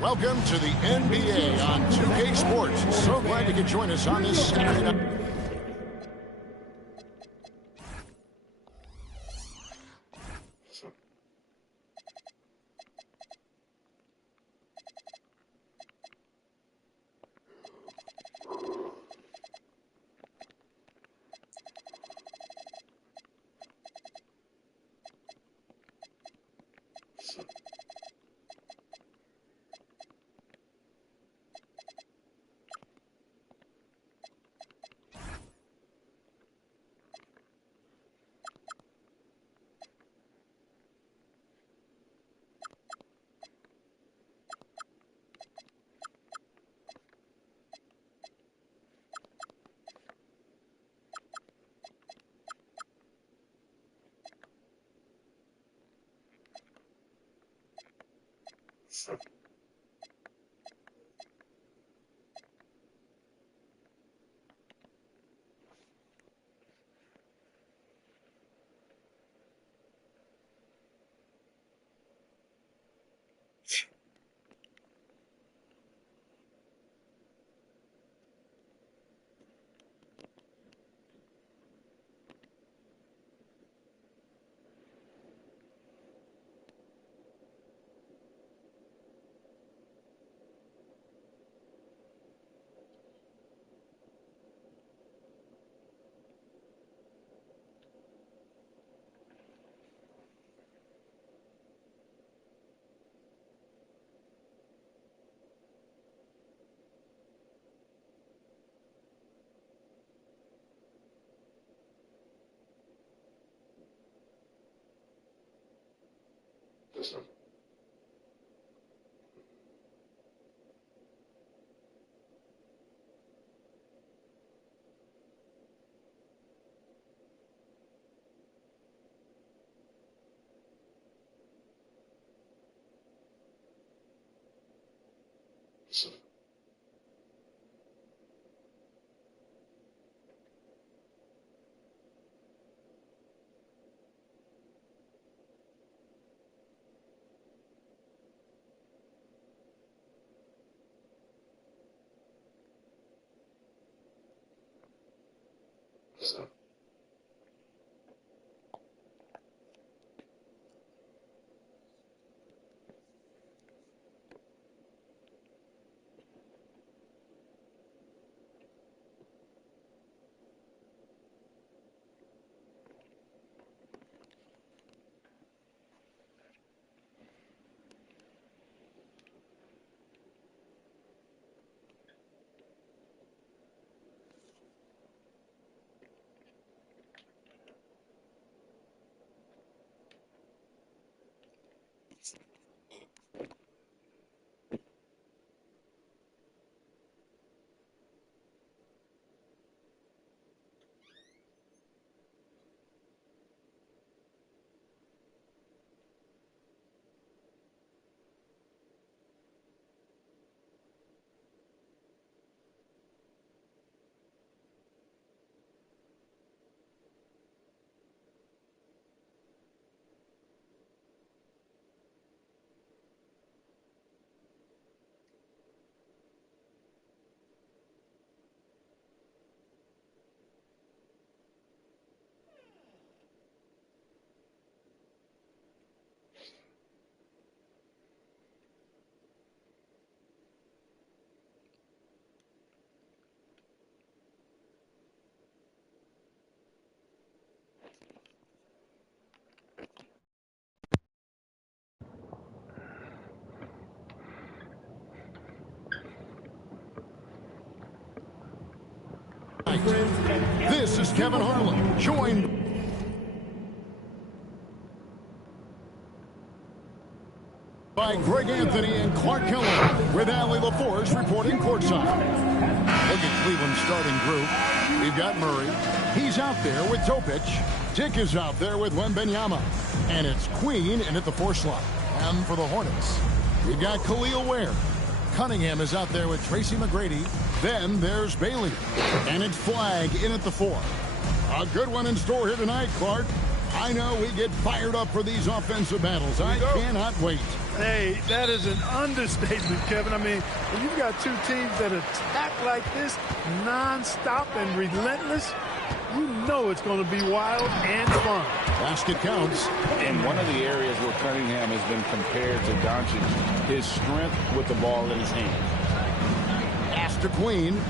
Welcome to the NBA on 2K Sports. So glad you could join us on this Saturday night. Kevin Harlan, joined by Greg Anthony and Clark Keller, with Allie LaForce reporting courtside. Look at Cleveland's starting group. We've got Murray. He's out there with Topic. Dick is out there with Wembenyama. And it's Queen in at the 4 slot. And for the Hornets, we've got Khalil Ware. Cunningham is out there with Tracy McGrady. Then there's Bailey. And it's Flagg in at the 4. A good one in store here tonight, Clark. I know we get fired up for these offensive battles. I cannot wait. Hey, that is an understatement, Kevin. I mean, when you've got two teams that attack like this, non-stop and relentless, you know it's going to be wild and fun. Basket counts. In one of the areas where Cunningham has been compared to Doncic, his strength with the ball in his hand. Pass to Queen.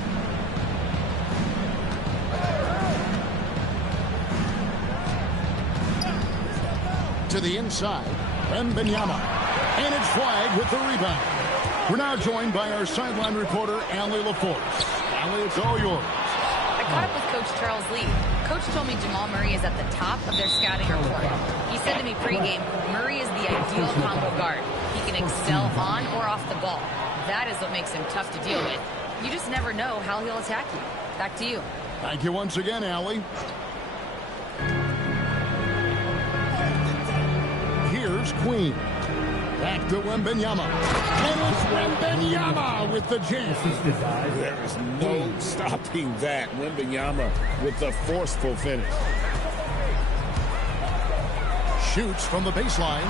To the inside, Wembenyama. And it's Flagg with the rebound. We're now joined by our sideline reporter, Allie LaForce. Allie, it's all yours. I caught up with Coach Charles Lee. Coach told me Jamal Murray is at the top of their scouting report. He said to me pregame, Murray is the ideal combo guard. He can excel on or off the ball. That is what makes him tough to deal with. You just never know how he'll attack you. Back to you. Thank you once again, Allie. Here's Queen. Back to Wembenyama. And it's Wembenyama with the jam. There is no stopping that. Wembenyama with the forceful finish. Shoots from the baseline.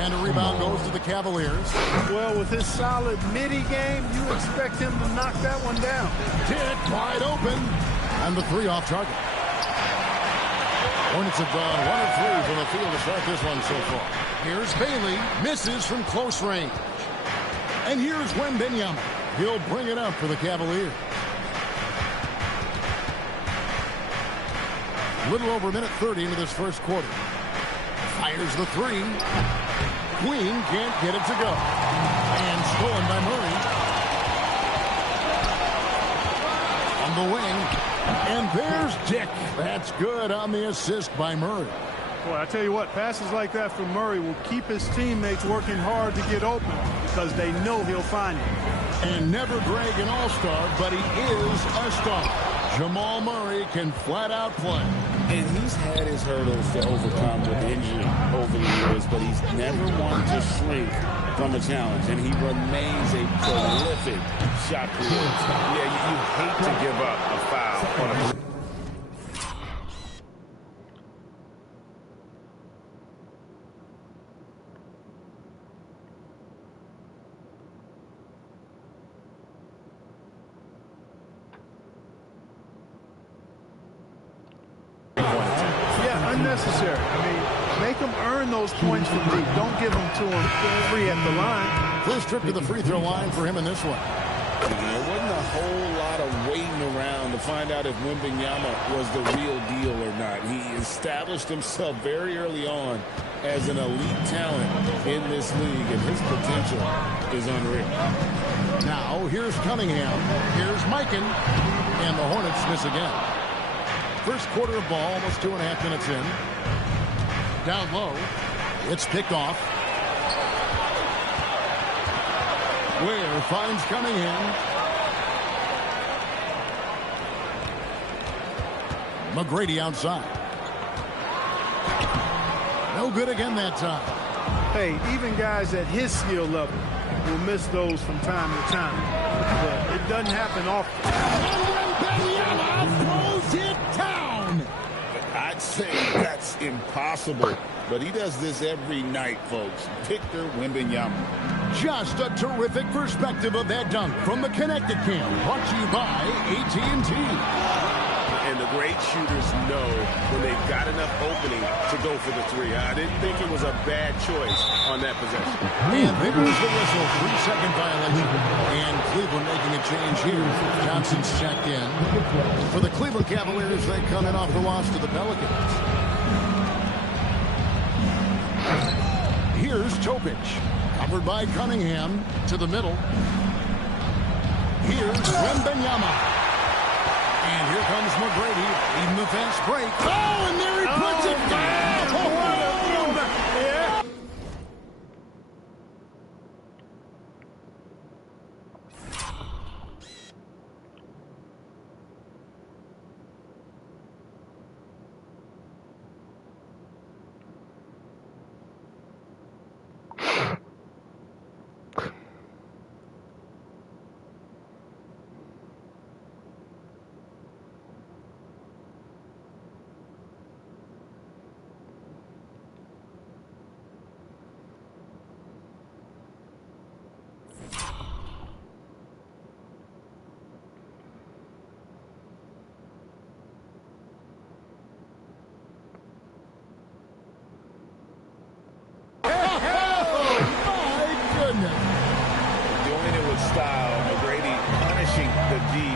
And a rebound goes to the Cavaliers. Well, with his solid midi game, you expect him to knock that one down. Dick wide open. And the 3 off target. Hornets have gone 1 of 3 from the field to start this one so far. Here's Bailey, misses from close range. And here's Wembenyama. He'll bring it up for the Cavaliers. Little over a minute 30 into this first quarter. Fires the 3. Queen can't get it to go. And stolen by Murray. On the wing. And there's Dick. That's good on the assist by Murray. Boy, I tell you what, passes like that from Murray will keep his teammates working hard to get open because they know he'll find him. And never Greg an all-star, but he is a star. Jamal Murray can flat out play. And he's had his hurdles to overcome with injury over the years, but he's never wanted to shrink from a challenge, and he remains a prolific shot creator. Yeah, you hate to give up a foul on a... Unnecessary. I mean, make them earn those points from deep. Don't give them to them free at the line. First trip to the free throw line for him in this one. There wasn't a whole lot of waiting around to find out if Wembenyama was the real deal or not. He established himself very early on as an elite talent in this league, and his potential is unreal. Now, here's Cunningham. Here's Mikan. And the Hornets miss again. First quarter of ball, almost 2.5 minutes in. Down low. It's picked off. Ware finds Cunningham. McGrady outside. No good again that time. Hey, even guys at his skill level will miss those from time to time. But it doesn't happen often. Throws it down. I'd say that's impossible, but he does this every night, folks. Victor Wembanyama. Just a terrific perspective of that dunk from the Connected Cam, brought to you by AT&T. And the great shooters know when they've got enough opening to go for the 3. I didn't think it was a bad choice on that possession. And there's the whistle, 3-second violation. And Cleveland making a change here. Johnson's checked in. For the Cleveland Cavaliers, they come in off the loss to the Pelicans. Here's Topic. Covered by Cunningham to the middle. Here's Wembenyama. And And here comes McGrady, leading the fast break. Oh, and there he puts it down. Oh, what a mover. Yeah.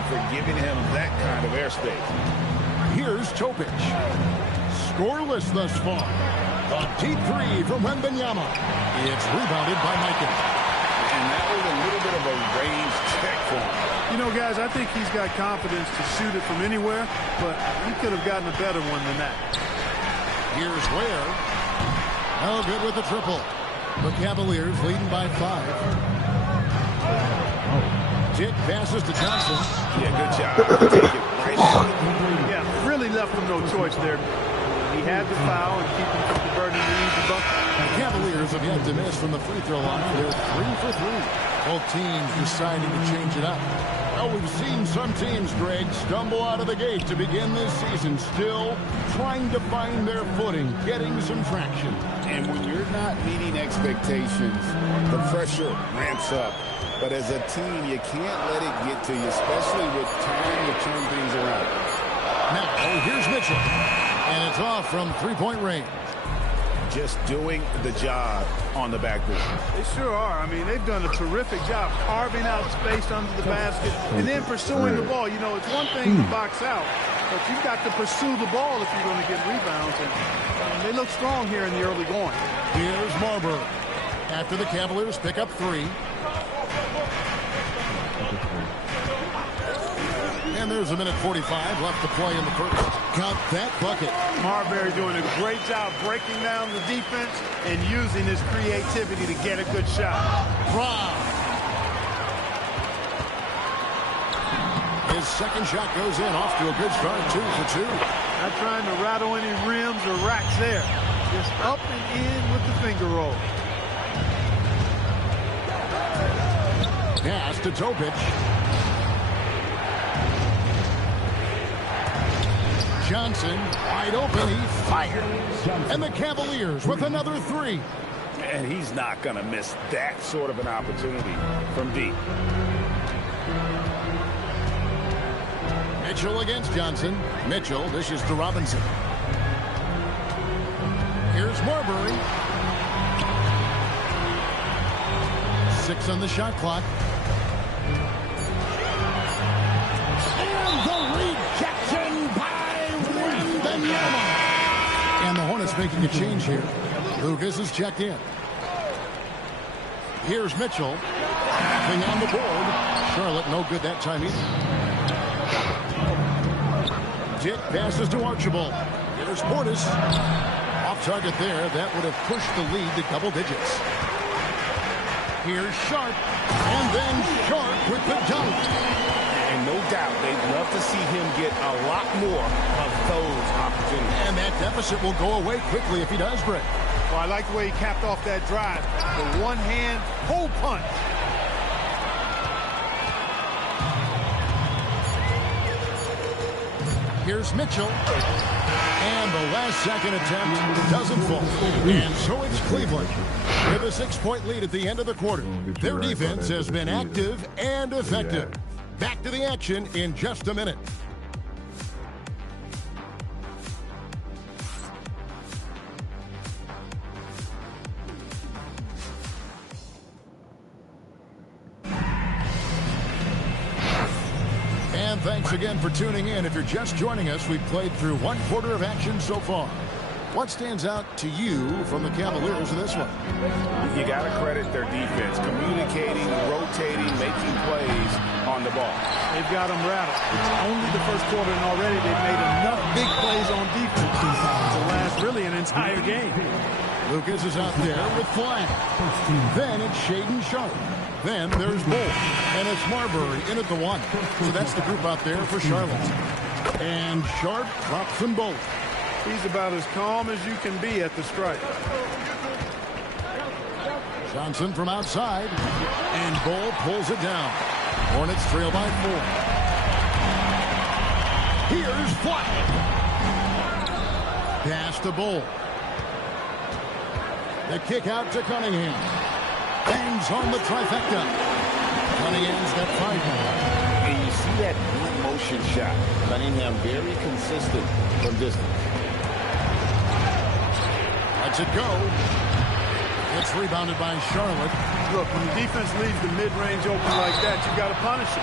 For giving him that kind of airspace. Here's Topic. Scoreless thus far. A deep three from Wemby. It's rebounded by Michael. And that was a little bit of a range check for him. You know, guys, I think he's got confidence to shoot it from anywhere, but he could have gotten a better one than that. Here's Ware. Oh, good with the triple. The Cavaliers leading by 5. Dick passes to Johnson. Yeah, good job. Take it right. Yeah, really left him no choice there. He had to foul and keep him from converting the easy bucket. The Cavaliers have yet to miss from the free throw line. They're 3 for 3. Both teams deciding to change it up. Well, we've seen some teams, Greg, stumble out of the gate to begin this season, still trying to find their footing, getting some traction. And when you're not meeting expectations, the pressure ramps up. But as a team, you can't let it get to you, especially with time to turn things around. Now, here's Mitchell. And it's off from three-point range. Just doing the job on the backboard. They sure are. I mean, they've done a terrific job carving out space under the basket and then pursuing the ball. You know, it's one thing to box out, but you've got to pursue the ball if you're going to get rebounds. And they look strong here in the early going. Here's Marbury. After the Cavaliers pick up 3. And there's a minute 45 left to play in the first. Count that bucket. Marbury doing a great job breaking down the defense and using his creativity to get a good shot. Brown. His second shot goes in, off to a good start, 2 for 2. Not trying to rattle any rims or racks there. Just up and in with the finger roll. Pass to Topic. Johnson wide open. He fires. And the Cavaliers with another 3. And he's not going to miss that sort of an opportunity from deep. Mitchell against Johnson. Mitchell dishes to Robinson. Here's Marbury. 6 on the shot clock. And the rejection by Wemby. And the Hornets making a change here. Lucas is checked in. Here's Mitchell. Nothing on the board. Charlotte no good that time either. Dick passes to Archibald. Here's Portis. Off target there. That would have pushed the lead to double digits. Here's Sharp. And then Sharp with the dunk. And no doubt they'd love to see him get a lot more of those opportunities. And that deficit will go away quickly if he does break. Well, I like the way he capped off that drive. The one-hand pull punch. Here's Mitchell. And the last second attempt doesn't fall. And so it's Cleveland with a 6-point lead at the end of the quarter. Their defense has been active and effective. Back to the action in just a minute. And thanks again for tuning in. If you're just joining us, we've played through 1 quarter of action so far. What stands out to you from the Cavaliers in this one? You got to credit their defense. Communicating, rotating, making plays on the ball. They've got them rattled. It's only the first quarter, and already they've made enough big plays on defense to last really an entire game. Lucas is out there with Flagg. Then it's Shaden Sharp. Then there's Bull. And it's Marbury in at the 1. So that's the group out there for Charlotte. And Sharp drops them both. He's about as calm as you can be at the strike. Johnson from outside. And Bull pulls it down. Hornets trail by 4. Here's Flagg. Pass to Bull. The kick out to Cunningham. Bangs on the trifecta. Cunningham's got 5 now. And you see that deep motion shot. Cunningham very consistent from distance. Lets it go. It's rebounded by Charlotte. Look, when the defense leaves the mid-range open like that, you've got to punish it,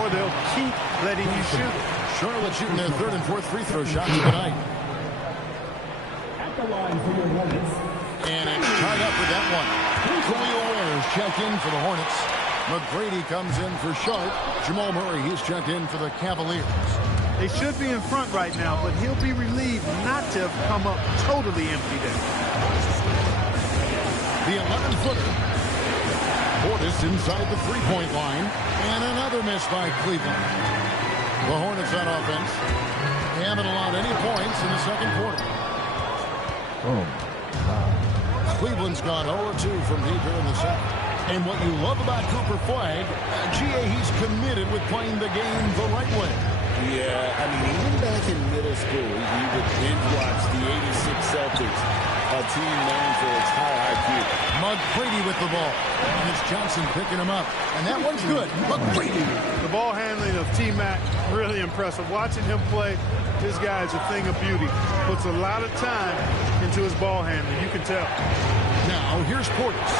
or they'll keep letting you shoot it. Charlotte shooting their 3rd and 4th free throw shots of the night. At the line for the Hornets. And it's tied up with that one. Charlotte Ware is checked in for the Hornets. McGrady comes in for Sharp. Jamal Murray, he's checked in for the Cavaliers. They should be in front right now, but he'll be relieved not to have come up totally empty there. The 11-footer. Portis inside the three-point line. And another miss by Cleveland. The Hornets on offense. They haven't allowed any points in the second quarter. Cleveland's gone 0-2 from deep here in the second. And what you love about Cooper Flagg, he's committed with playing the game the right way. Yeah, I mean, even back in middle school, he would binge watch the '86 Celtics, a team known for its high IQ. McGrady with the ball. And it's Johnson picking him up. And that one's good. McGrady. The ball handling of T-Mac, really impressive. Watching him play, this guy is a thing of beauty. Puts a lot of time into his ball handling. You can tell. Now, here's Portis.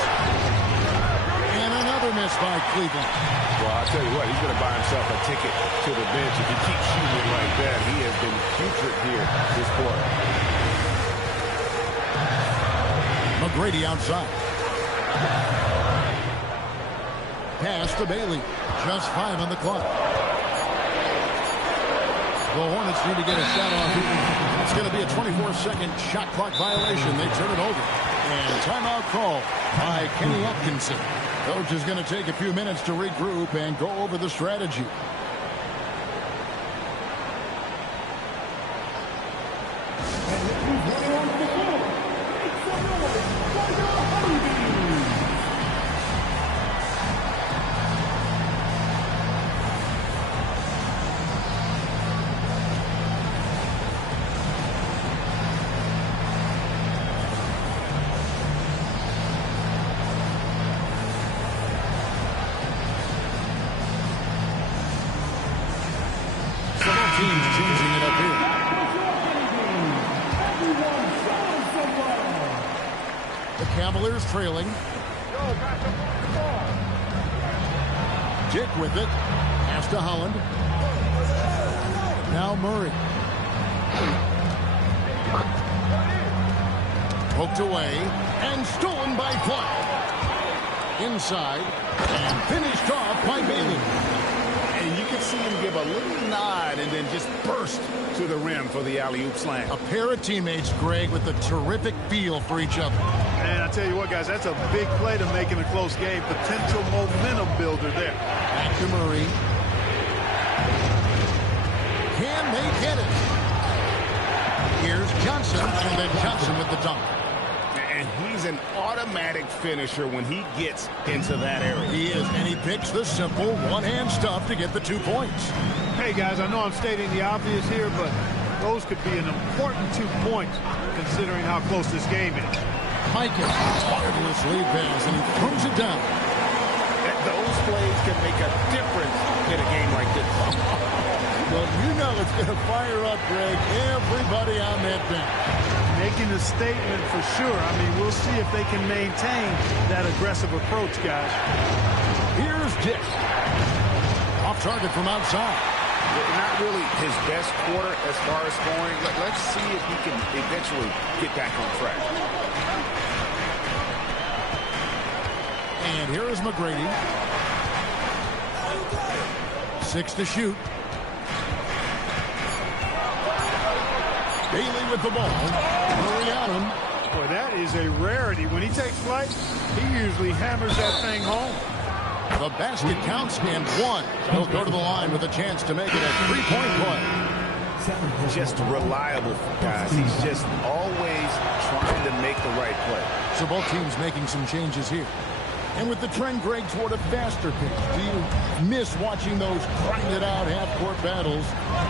And another miss by Cleveland. Well, I'll tell you what, he's going to buy himself a ticket to the bench. If he keeps shooting it like that, he has been putrid here this quarter. McGrady outside. Pass to Bailey. Just 5 on the clock. The Hornets need to get a shot off. It's going to be a 24-second shot clock violation. They turn it over. And timeout call by Kenny Atkinson. Coach is going to take a few minutes to regroup and go over the strategy. Teams changing it up here. The Cavaliers trailing. Dick with it. Pass to Holland. Now Murray. Poked away and stolen by Flagg. Inside and finished off by Bailey. And you can see him give a little nod and then just burst to the rim for the alley-oop slam. A pair of teammates, Greg, with a terrific feel for each other. And I tell you what, guys, that's a big play to make in a close game. Potential momentum builder there. Back to Murray. Can they get it? Here's Johnson, and then Johnson with the dunk. And he's an automatic finisher when he gets into that area. He is, and he picks the simple one-hand stuff to get the 2 points. Hey, guys, I know I'm stating the obvious here, but those could be an important 2 points considering how close this game is. Micah, marvelous lead pass, and he throws it down. Those plays can make a difference in a game like this. Well, you know it's going to fire up, Greg, everybody on that bench. Making a statement for sure. I mean, we'll see if they can maintain that aggressive approach, guys. Here's Dick. Off target from outside. Not really his best quarter as far as scoring. Let's see if he can eventually get back on track. And here is McGrady. 6 to shoot. Bailey with the ball. Murray on him. Boy, that is a rarity. When he takes flight, he usually hammers that thing home. The basket counts and 1. He'll go to the line with a chance to make it a 3-point play. Just reliable, guys. He's just always trying to make the right play. So both teams making some changes here. And with the trend, Greg, toward a faster pace, do you miss watching those grinded-out half-court battles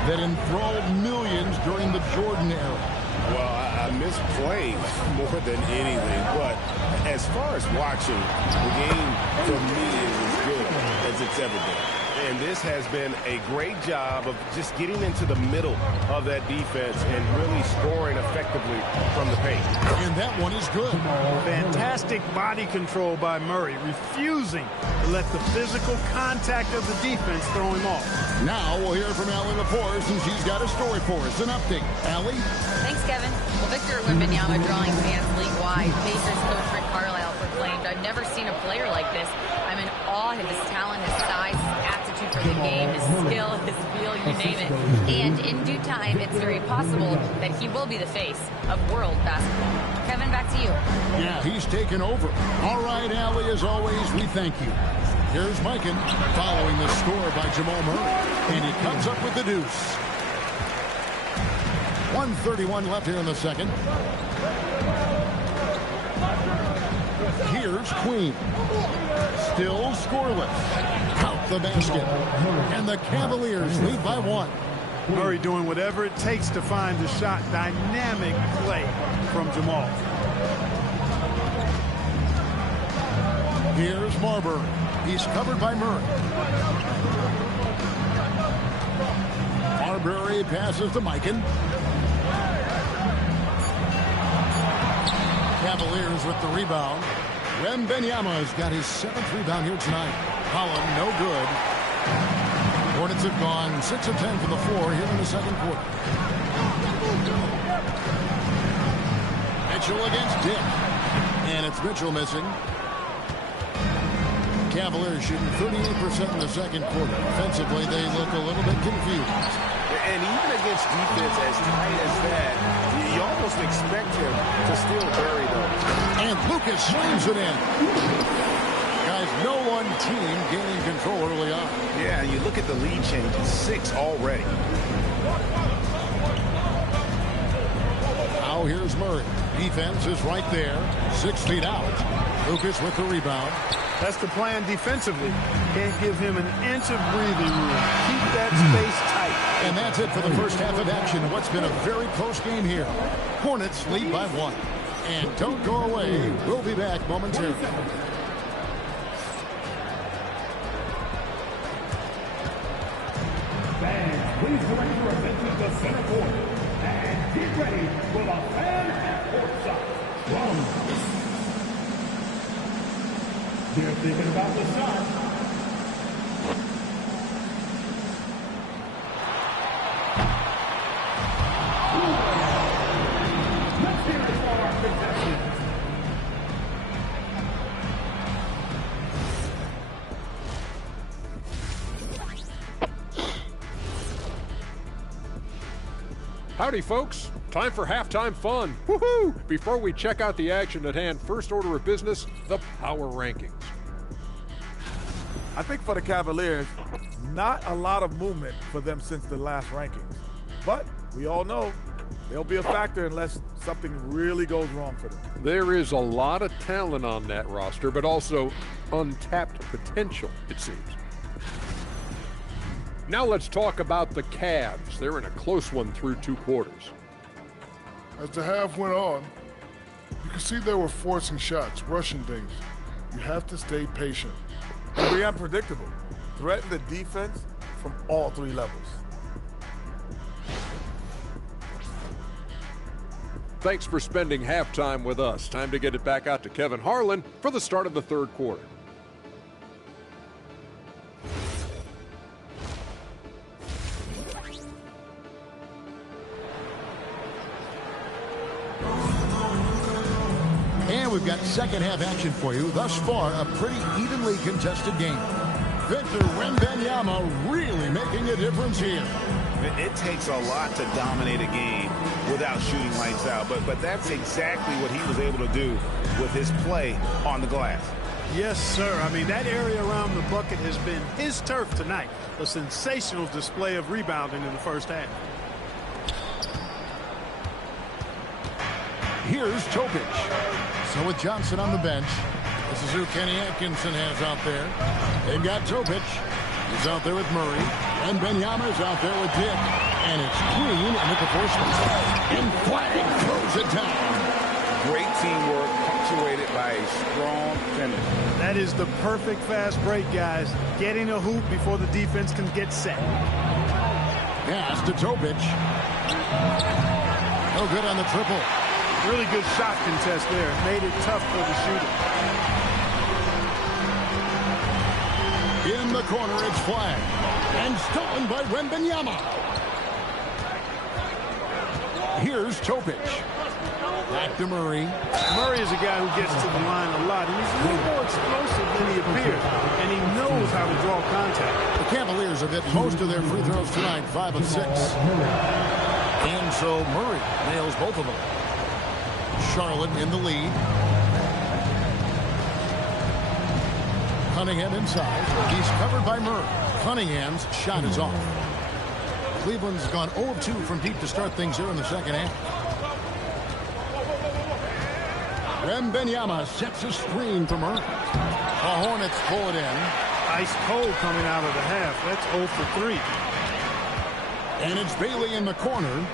that enthralled millions during the Jordan era? Well, I miss playing more than anything. But as far as watching, the game, for me, is as good as it's ever been. And this has been a great job of just getting into the middle of that defense and really scoring effectively from the paint. And that one is good. Fantastic body control by Murray, refusing to let the physical contact of the defense throw him off. Now we'll hear from Allie LaForce, and she's got a story for us. An update. Allie? Thanks, Kevin. Well, Victor Wembanyama drawing fans league-wide. Pacers coach Rick Carlisle proclaimed, "I've never seen a player like this. I'm in awe of his talent, his size, his aptitude for the game, his skill, his feel, you name it. And in due time, it's very possible that he will be the face of world basketball." Kevin, back to you. Yeah, he's taken over. All right, Allie, as always, we thank you. Here's Mikan following the score by Jamal Murray, and he comes up with the deuce. 1:31 left here in the second. Here's Queen. Still scoreless. Out the basket. And the Cavaliers lead by 1. Murray doing whatever it takes to find the shot. Dynamic play from Jamal. Here's Marbury. He's covered by Murray. Marbury passes to Mikan. Cavaliers with the rebound. Wembanyama's got his 7th rebound here tonight. Holland, no good. Hornets have gone 6 of 10 from the floor here in the second quarter. Mitchell against Dick. And it's Mitchell missing. Cavaliers shooting 38% in the second quarter. Offensively, they look a little bit confused. And even against defense as tight as that, you almost expect him to still bury those. And Lucas slams it in. Guys, no one team gaining control early on. Yeah, you look at the lead change, 6 already. Now here's Murray. Defense is right there. 6 feet out. Lucas with the rebound. That's the plan defensively. Can't give him an inch of breathing room. Keep that space tight. And that's it for the first half of action. What's been a very close game here. Hornets lead by 1. And don't go away. We'll be back momentarily. Fans, please direct your attention to center court. And get ready for the fan at courtside. Drums. They're thinking about the shot. Let's hear it for our contestants. Howdy, folks. Time for halftime fun. Woohoo! Before we check out the action at hand, first order of business, the power rankings. I think for the Cavaliers, not a lot of movement for them since the last rankings. But we all know they'll be a factor unless something really goes wrong for them. There is a lot of talent on that roster, but also untapped potential, it seems. Now let's talk about the Cavs. They're in a close one through 2 quarters. As the half went on, you could see they were forcing shots, rushing things. You have to stay patient. And be unpredictable. Threaten the defense from all 3 levels. Thanks for spending halftime with us. Time to get it back out to Kevin Harlan for the start of the 3rd quarter. And we've got second half action for you. Thus far, a pretty evenly contested game. Victor Wembanyama really making a difference here. It takes a lot to dominate a game without shooting lights out, but that's exactly what he was able to do with his play on the glass. Yes, sir. I mean, that area around the bucket has been his turf tonight. A sensational display of rebounding in the first half. Here's Topic. So with Johnson on the bench, this is who Kenny Atkinson has out there. They've got Topic. He's out there with Murray. And Wembanyama's out there with Dick. And it's Queen and with the forceman. And Flagg throws it down. Great teamwork, punctuated by a strong finish. That is the perfect fast break, guys. Getting a hoop before the defense can get set. Pass to Topic. No good on the triple. Really good shot contest there. Made it tough for the shooter. In the corner, it's Flagg. And stolen by Wembanyama. Here's Topic. Back to Murray. Murray is a guy who gets to the line a lot. He's a little more explosive than he appears, and he knows how to draw contact. The Cavaliers have hit most of their free throws tonight, 5 of 6. And so Murray nails both of them. Charlotte in the lead. Cunningham inside. He's covered by Murray. Cunningham's shot is off. Cleveland's gone 0 of 2 from deep to start things here in the second half. Wembanyama sets a screen for Murray. The Hornets pull it in. Ice cold coming out of the half. That's 0 for 3. And it's Bailey in the corner.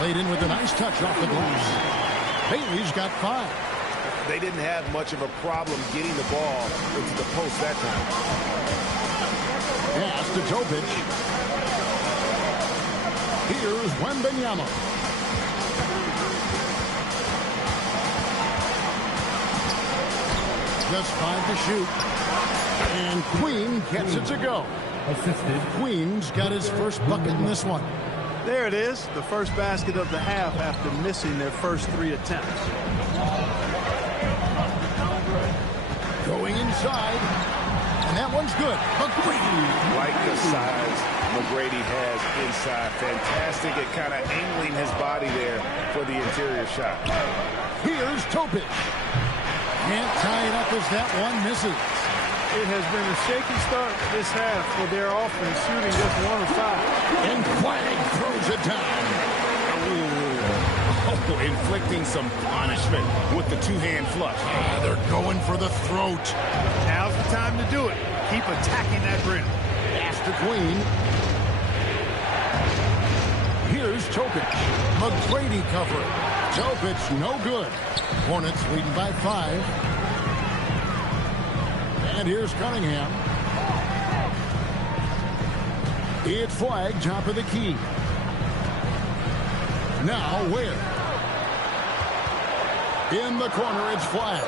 Laid in with a nice touch off the glass. Bailey's got 5. They didn't have much of a problem getting the ball into the post that time. Pass to Topic. Here's Wembanyama. Just 5 to shoot. And Queen gets it to go. Queen's got his first bucket in this one. There it is, the first basket of the half after missing their first 3 attempts. Going inside. And that one's good. McGrady. Like the size McGrady has inside. Fantastic at kind of angling his body there for the interior shot. Here's Topic. Can't tie it up as that one misses. It has been a shaky start this half for their offense, shooting just 1 of 5. And Flagg throws it down. Oh, inflicting some punishment with the two-hand flush. They're going for the throat. Now's the time to do it. Keep attacking that rim. Pass to Queen. Here's Topic. McGrady covering. Topic no good. Hornets leading by 5. And here's Cunningham. It's Flagg, top of the key. Now Ware. In the corner, it's Flagg.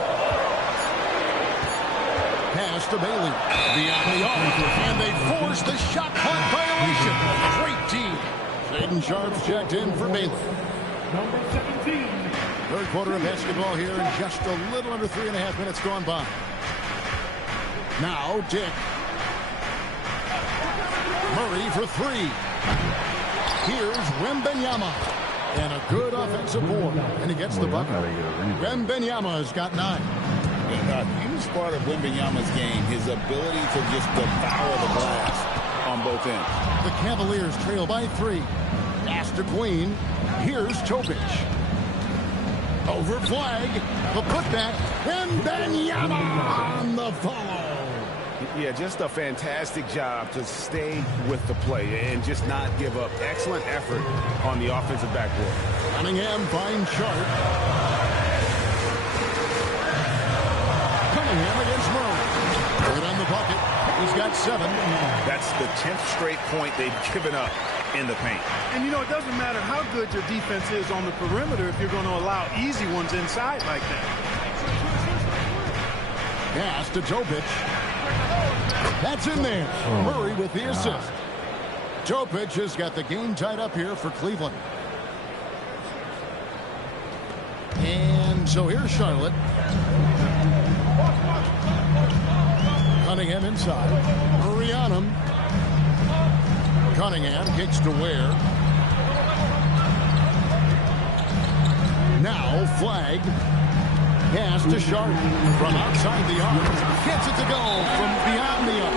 Pass to Bailey. Beyond the arc. And they force the shot clock violation. Great team. Shaden Sharp's checked in for Bailey. Number 17. Third quarter of basketball here, and just a little under 3.5 minutes gone by. Now Dick. Murray for 3. Here's Wembanyama. And a good offensive board. And he gets the bucket. Wembanyama's got 9. A huge part of Wembanyama's game, his ability to just devour the glass on both ends. The Cavaliers trail by 3. Pass to Queen. Here's Topic. Over Flagg. The putback. Wembanyama on the follow. Yeah, just a fantastic job to stay with the play and just not give up. Excellent effort on the offensive backboard. Cunningham finds Sharp. Cunningham against Murray. Good on the bucket. He's got 7. That's the 10th straight point they've given up in the paint. And, you know, it doesn't matter how good your defense is on the perimeter if you're going to allow easy ones inside like that. Pass to Topic. That's in there. Murray with the assist. Topic has got the game tied up here for Cleveland. And And so here's Charlotte. Cunningham inside. Murray on him. Cunningham kicks to Ware. Now Flagg. Pass to Sharp from outside the arc. Gets it to go from beyond the arc.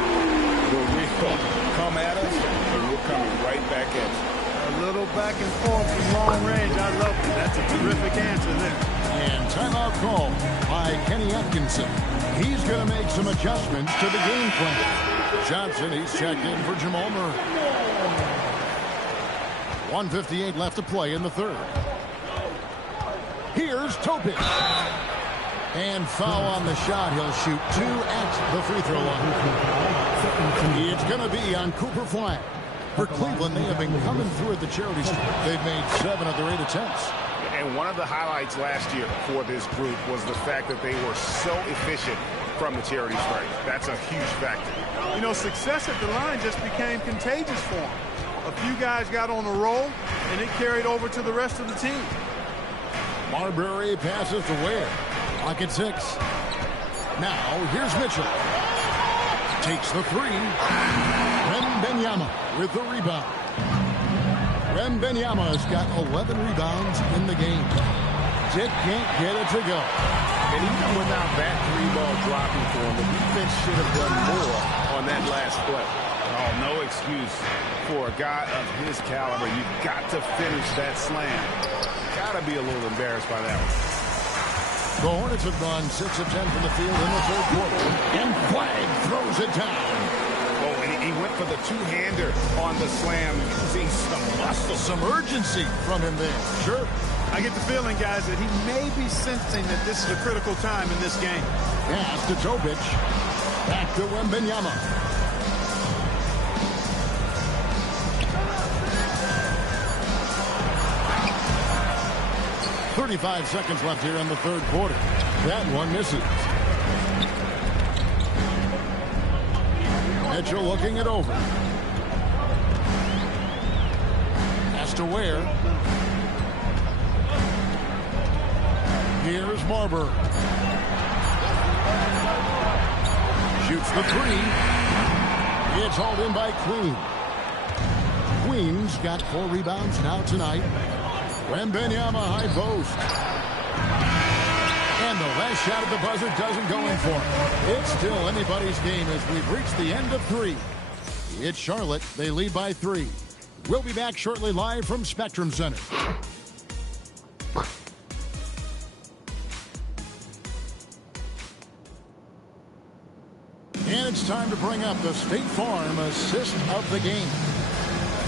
We'll come at us, and we're coming right back at you. A little back and forth from long range. I love it. That's a terrific answer there. And timeout call by Kenny Atkinson. He's going to make some adjustments to the game plan. Johnson, he's checked in for Jamal Murray. 1:58 left to play in the third. Here's Topic. And foul on the shot. He'll shoot 2 at the free throw line. It's going to be on Cooper Flagg. For Cleveland, they have been coming through at the charity stripe. They've made 7 of their 8 attempts. And one of the highlights last year for this group was the fact that they were so efficient from the charity stripe. That's a huge factor. You know, success at the line just became contagious for them. A few guys got on a roll, and it carried over to the rest of the team. Marbury passes to Ware. Clock at 6. Now, here's Mitchell. Takes the 3. Wembenyama with the rebound. Wembenyama's got 11 rebounds in the game. Dick can't get it to go. And even without that 3-ball dropping for him, the defense should have done more on that last play. Oh, no excuse for a guy of his caliber. You've got to finish that slam. Got to be a little embarrassed by that one. The Hornets have gone 6 of 10 from the field in the third quarter. And Flagg throws it down. Oh, and he went for the two-hander on the slam, using some muscle. Some urgency from him there. Sure. I get the feeling, guys, that he may be sensing that this is a critical time in this game. Pass to Topic. Back to Wembenyama. .35 seconds left here in the third quarter. That one misses. Mitchell looking it over. Pass to Ware. Here's Marbury. Shoots the 3. It's hauled in by Queen. Queen's got 4 rebounds now tonight. Wembenyama high post. And the last shot at the buzzer doesn't go in for him. It's still anybody's game as we've reached the end of 3. It's Charlotte. They lead by 3. We'll be back shortly live from Spectrum Center. And it's time to bring up the State Farm assist of the game.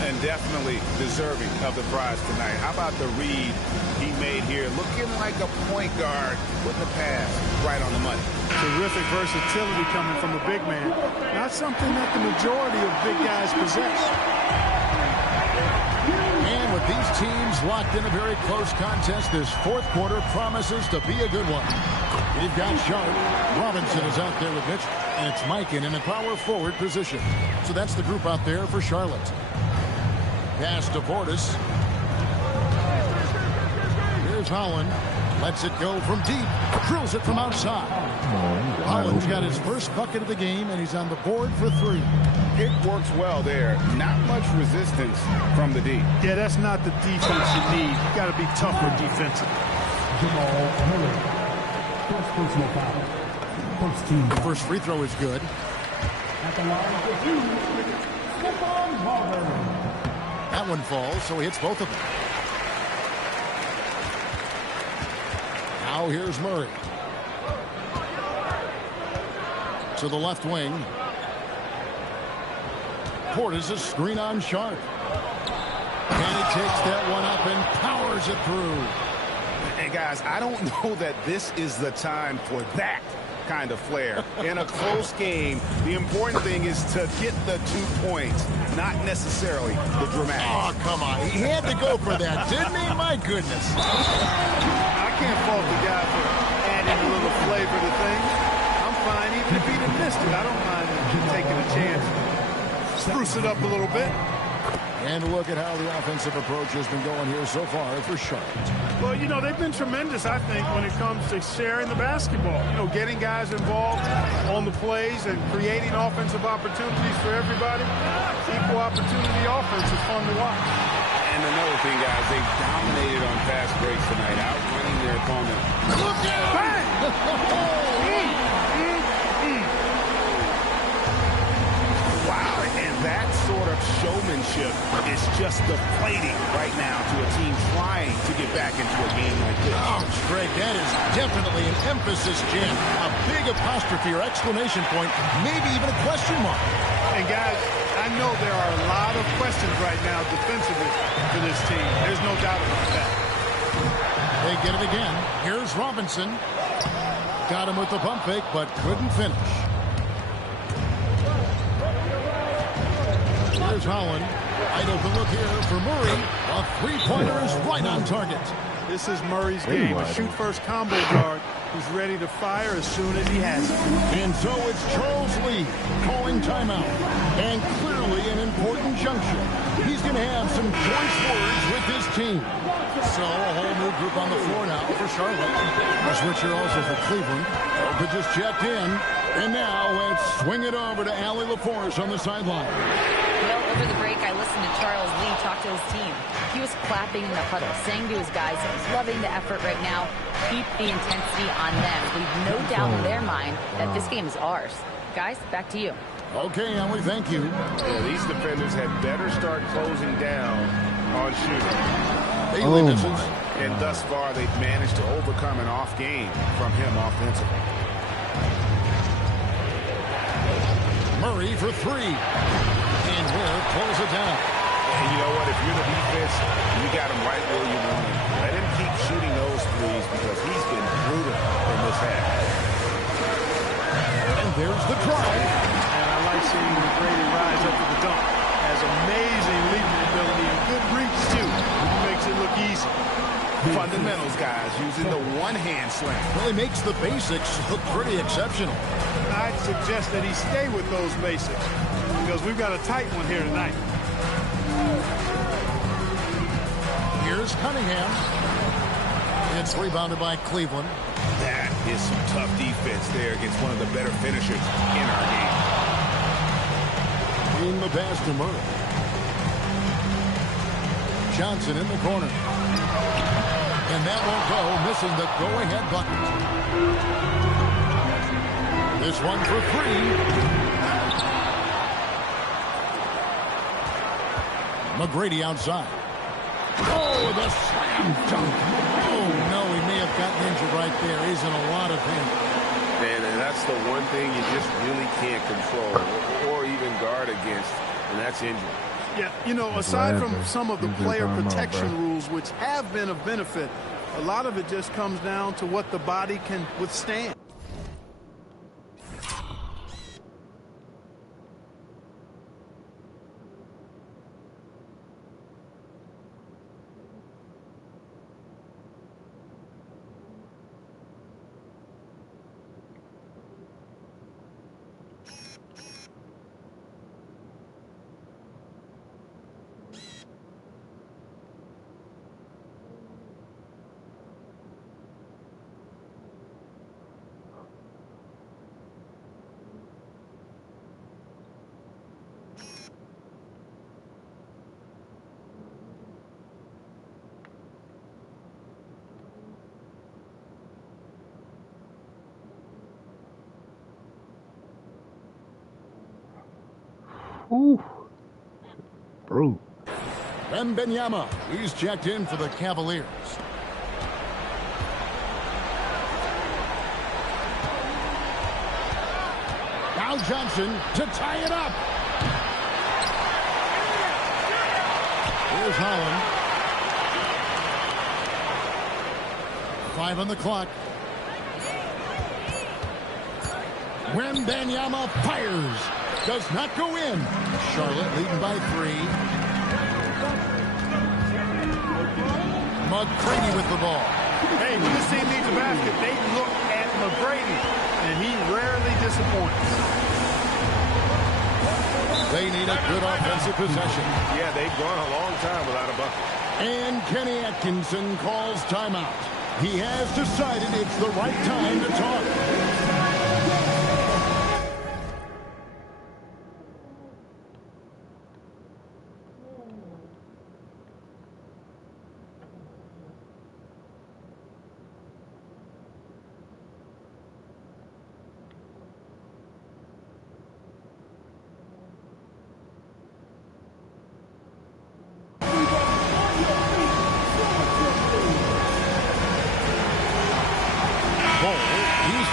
And definitely deserving of the prize tonight. How about the read he made here? Looking like a point guard with the pass right on the money. Terrific versatility coming from a big man. Not something that the majority of big guys possess. And with these teams locked in a very close contest, this fourth quarter promises to be a good one. We've got Sharp. Robinson is out there with Mitch, and it's Mikan in a power forward position. So that's the group out there for Charlotte. Pass to Portis. Here's Holland. Lets it go from deep. Drills it from outside. Holland's got his first bucket of the game, and he's on the board for 3. It works well there. Not much resistance from the D. Yeah, that's not the defense you need. You got to be tougher defensively. The first free throw is good. That one falls, so he hits both of them. Now here's Murray. To the left wing. Portis' screen on Sharp. And he takes that one up and powers it through. Hey, guys, I don't know that this is the time for that kind of flair. In a close game, the important thing is to get the 2 points, not necessarily the dramatic. Oh, come on. He had to go for that, didn't he? My goodness. I can't fault the guy for adding a little flavor to things. I'm fine even if he'd have missed it. I don't mind taking a chance. Spruce it up a little bit. And look at how the offensive approach has been going here so far for Charlotte. Well, you know, they've been tremendous, I think, when it comes to sharing the basketball. You know, getting guys involved on the plays and creating offensive opportunities for everybody. Equal opportunity offense is fun to watch. And another thing, guys, they've dominated on fast breaks tonight, outrunning their opponent. Look out! Wow, and that sort of showmanship is just deflating right now to a team trying to get back into a game like this. Ouch, Greg, that is definitely an emphasis, Jim. A big apostrophe or exclamation point, maybe even a question mark. And guys, I know there are a lot of questions right now defensively for this team. There's no doubt about that. They get it again. Here's Robinson. Got him with the pump fake, but couldn't finish. Here's Holland. Wide open look here for Murray. A three-pointer is right on target. This is Murray's game. A shoot-first combo guard who's ready to fire as soon as he has it. And so it's Charles Lee calling timeout. And clearly an important juncture. He's going to have some choice words with his team. So a whole new group on the floor now for Charlotte. A switcher also for Cleveland. Opa just checked in. And now let's swing it over to Allie LaForce on the sideline. Well, over the break, I listened to Charles Lee talk to his team. He was clapping in the huddle, saying to his guys that he's loving the effort right now. Keep the intensity on them. Leave no doubt in their mind that this game is ours. Guys, back to you. Okay, Allie, thank you. Yeah, these defenders had better start closing down on shooting. Bailey misses. And thus far, they've managed to overcome an off game from him offensively. Murray for three. And Ware pulls it down. And you know what? If you're the defense, you got him right where you want him. Let him keep shooting those threes because he's been brutal in this half. And there's the drive. And I like seeing McGrady rise up to the dunk. Has amazing leaping ability and good reach, too. He makes it look easy. Fundamentals, guys, using the one-hand slam. Really makes the basics look pretty exceptional. I'd suggest that he stay with those basics because we've got a tight one here tonight. Here's Cunningham. It's rebounded by Cleveland. That is some tough defense there against one of the better finishers in our game. In the pass to Murray. Johnson in the corner. And that won't go, missing the go-ahead button. This one for three. McGrady outside. Oh, the slam dunk. Oh, no, he may have gotten injured right there. He's in a lot of pain. And that's the one thing you just really can't control or even guard against, and that's injury. Yeah, you know, aside from some of the player protection rules, which have been of benefit, a lot of it just comes down to what the body can withstand. Ooh. Brute. Wembenyama, he's checked in for the Cavaliers. Now Johnson to tie it up. Here's Holland. 5 on the clock. Wembenyama fires. Does not go in. Charlotte leading by 3. McGrady with the ball. Hey, when this team needs a basket, they look at McGrady, and he rarely disappoints. They need a good offensive possession. Yeah, they've gone a long time without a bucket. And Kenny Atkinson calls timeout. He has decided it's the right time to talk.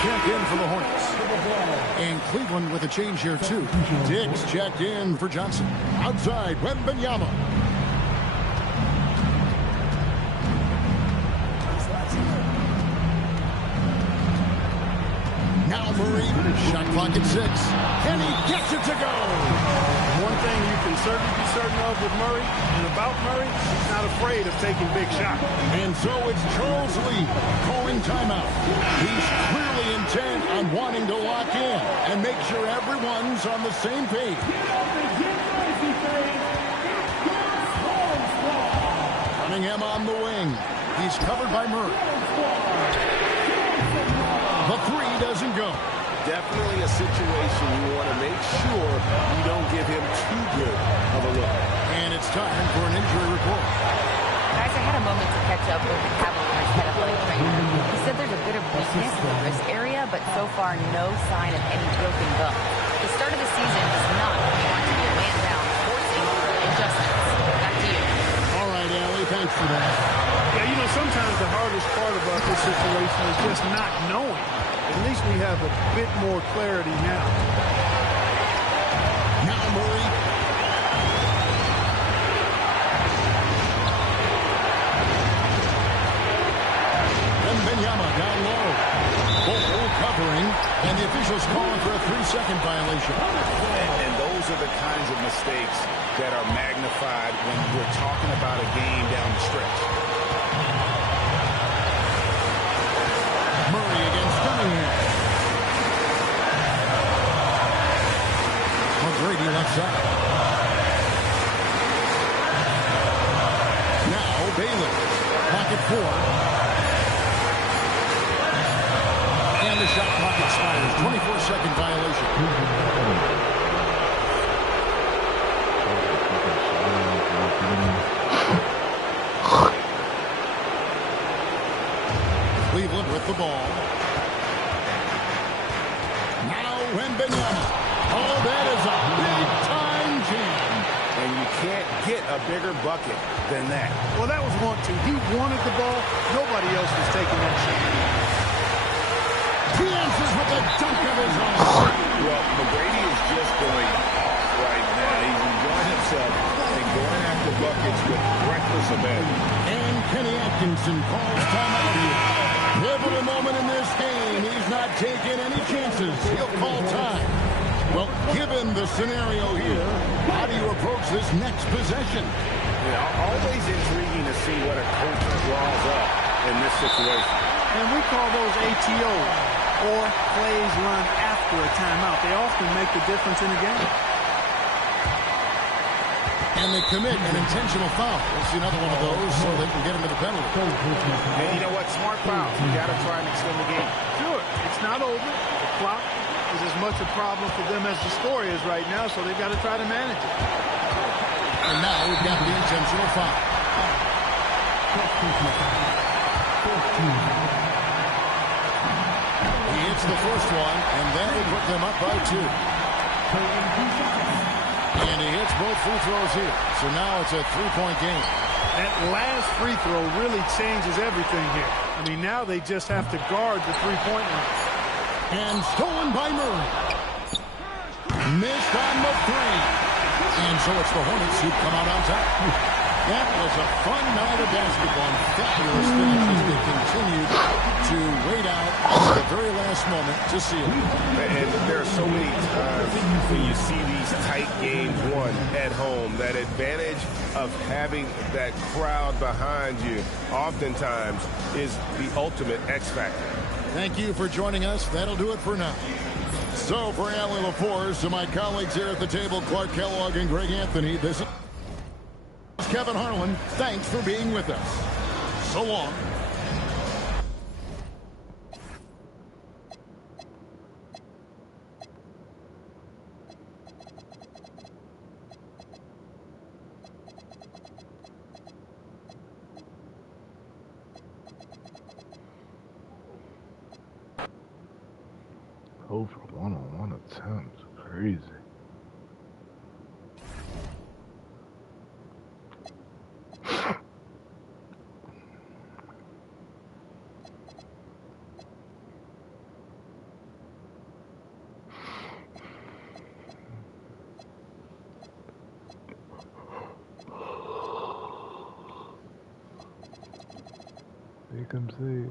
Checked in for the Hornets. And Cleveland with a change here, too. Diggs checked in for Johnson. Outside, Wemby. Now Murray, shot clock at 6. And he gets it to go. One thing you can certainly be certain of with Murray and about Murray, he's not afraid of taking big shots. And so it's Charles Lee calling timeout. He's clearly intent on wanting to lock in and make sure everyone's on the same page. Cunningham on the wing. He's covered by Murray. The three doesn't go. Definitely a situation you want to make sure you don't give him too good of a look. And it's time for an injury report. Guys, I had a moment to catch up with the Cavaliers head athletic trainer. He said there's a bit of weakness in the wrist area, but so far no sign of any broken bone. The start of the season does not want to be a man down, forcing adjustments. Back to you. All right, Allie, thanks for that. Yeah, you know, sometimes the hardest part about this situation is just not knowing. At least we have a bit more clarity now. Now Murray. And Benyama down low. Ball covering, and the officials calling for a 3-second violation. And those are the kinds of mistakes that are magnified when we're talking about a game down the stretch. Murray against Cunningham. McGrady left side. Now Bailey. Pocket 4. And the shot clock expires. 24-second violation. Cleveland with the ball. Now Wemby. Oh, that is a big-time jam. And you can't get a bigger bucket than that. Well, that was 1-2. He wanted the ball. Nobody else was taking that shot. He answers with a dunk of his own. Well, McGrady is just going off right now. He's enjoying himself and going after buckets with reckless abandon. And Kenny Atkinson calls timeout here. Pivotal moment in this game. He's not taking any chances. He'll call time. Well, given the scenario here, how do you approach this next possession? Yeah, always intriguing to see what a coach draws up in this situation. And we call those ATOs, or plays run after a timeout. They often make the difference in a game. And they commit an intentional foul. We'll see another one of those so they can get into the penalty. And you know what? Smart foul. You got to try and extend the game. Sure, it's not over. The clock is as much a problem for them as the score is right now, so they've got to try to manage it. And now we've got the intentional foul. He hits the first one, and that will put them up by 2. And he hits both free throws here. So now it's a 3-point game. That last free throw really changes everything here. I mean, now they just have to guard the three-point line. And stolen by Murray. Missed on the 3. And so it's the Hornets who come out on top. That was a fun night of basketball. Fabulous finish as they continued to wait out at the very last moment to seal it. And there are so many times when you see these tight games won at home, that advantage of having that crowd behind you oftentimes is the ultimate X factor. Thank you for joining us. That'll do it for now. So for RNL26, to my colleagues here at the table, Clark Kellogg and Greg Anthony, this is Kevin Harlan. Thanks for being with us. So long. Over one-on-one attempts. Crazy. They come say,